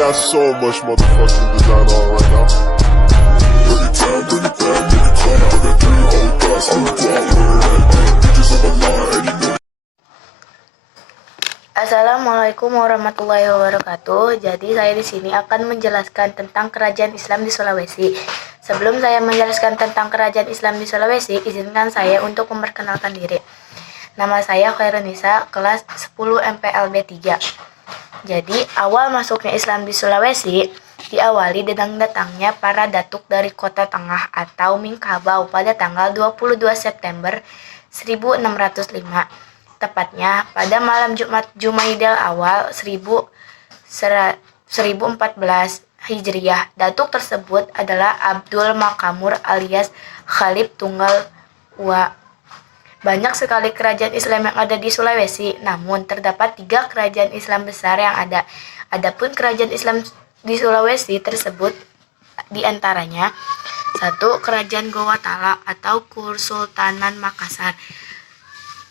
got so much motherfucking design on right now. Bring it down, bring it down, nigga, call out that 3 old guys on the block, bitches on the line, and you know. Assalamualaikum warahmatullahi wabarakatuh. Jadi saya di sini akan menjelaskan tentang kerajaan Islam di Sulawesi. Sebelum saya menjelaskan tentang kerajaan Islam di Sulawesi, izinkan saya untuk memperkenalkan diri. Nama saya Khairunisa, kelas 10 MPLB 3. Jadi, awal masuknya Islam di Sulawesi diawali dengan datangnya para datuk dari Kota Tengah atau Minangkabau pada tanggal 22 September 1605. Tepatnya pada malam Jumat Jumaidal awal 1414 Hijriah. Datuk tersebut adalah Abdul Makamur alias Khalif Tunggal Wa. Banyak sekali kerajaan Islam yang ada di Sulawesi, namun terdapat 3 kerajaan Islam besar yang ada. Adapun kerajaan Islam di Sulawesi tersebut diantaranya 1. Kerajaan Gowatalo atau Kesultanan Makassar.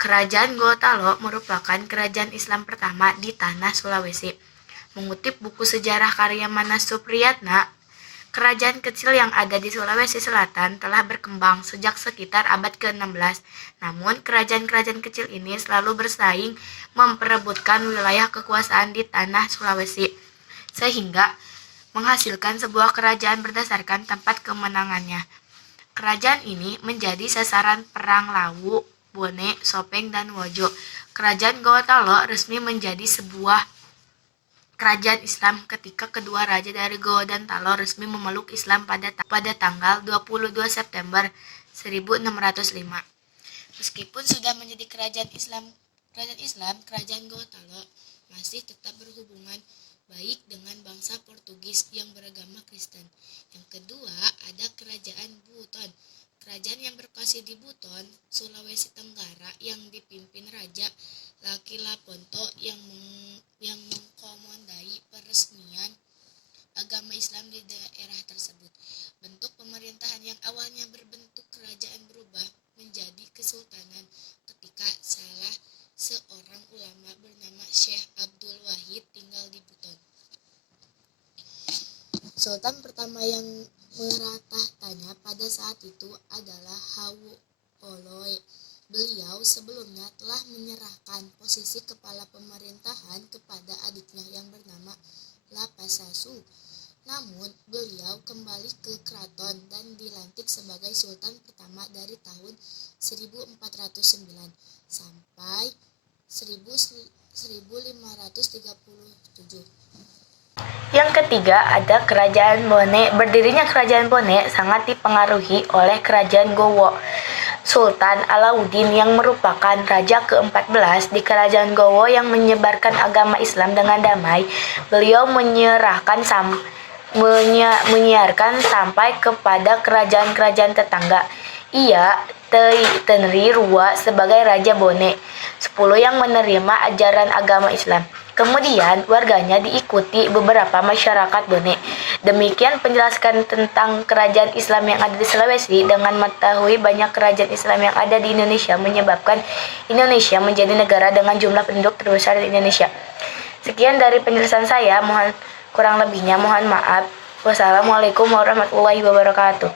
Kerajaan Gowatalo merupakan kerajaan Islam pertama di tanah Sulawesi. Mengutip buku sejarah karya Manas Supriyatna, kerajaan kecil yang ada di Sulawesi Selatan telah berkembang sejak sekitar abad ke-16. Namun, kerajaan-kerajaan kecil ini selalu bersaing memperebutkan wilayah kekuasaan di tanah Sulawesi, sehingga menghasilkan sebuah kerajaan berdasarkan tempat kemenangannya. Kerajaan ini menjadi sasaran perang Lawu, Bone, Sopeng, dan Wojo. Kerajaan Gowatalo resmi menjadi sebuah kerajaan Islam ketika kedua raja dari Gowa dan Talo resmi memeluk Islam pada tanggal 22 September 1605. Meskipun sudah menjadi kerajaan Islam, kerajaan Gowatalo masih tetap berhubungan baik dengan bangsa Portugis yang beragama Kristen. Yang kedua, ada kerajaan Buton. Kerajaan yang berlokasi di Buton, Sulawesi Tenggara yang dipimpin Raja Laki Laponto yang mengkomandai peresmian agama Islam di daerah tersebut. Bentuk pemerintahan yang awalnya berbentuk kerajaan berubah menjadi kesultanan ketika salah seorang ulama bernama Syekh Abdul Wahid tinggal di Buton. Sultan pertama yang meratahnya pada saat itu adalah Hawu Oloy. Beliau sebelumnya telah menyerahkan posisi kepala pemerintahan kepada adiknya yang bernama Lapasasu. Namun, beliau kembali ke keraton dan dilantik sebagai sultan pertama dari tahun 1409 sampai 1537. Yang ketiga ada kerajaan Bone. Berdirinya kerajaan Bone sangat dipengaruhi oleh kerajaan Gowo. Sultan Alauddin yang merupakan raja ke-14 di kerajaan Gowo yang menyebarkan agama Islam dengan damai. Beliau menyiarkan sampai kepada kerajaan-kerajaan tetangga. Ia Tenri Rua sebagai Raja Bone, 10 yang menerima ajaran agama Islam. Kemudian warganya diikuti beberapa masyarakat Bone. Demikian penjelasan tentang kerajaan Islam yang ada di Sulawesi. Dengan mengetahui banyak kerajaan Islam yang ada di Indonesia menyebabkan Indonesia menjadi negara dengan jumlah penduduk terbesar di Indonesia. Sekian dari penjelasan saya, kurang lebihnya mohon maaf. Wassalamualaikum warahmatullahi wabarakatuh.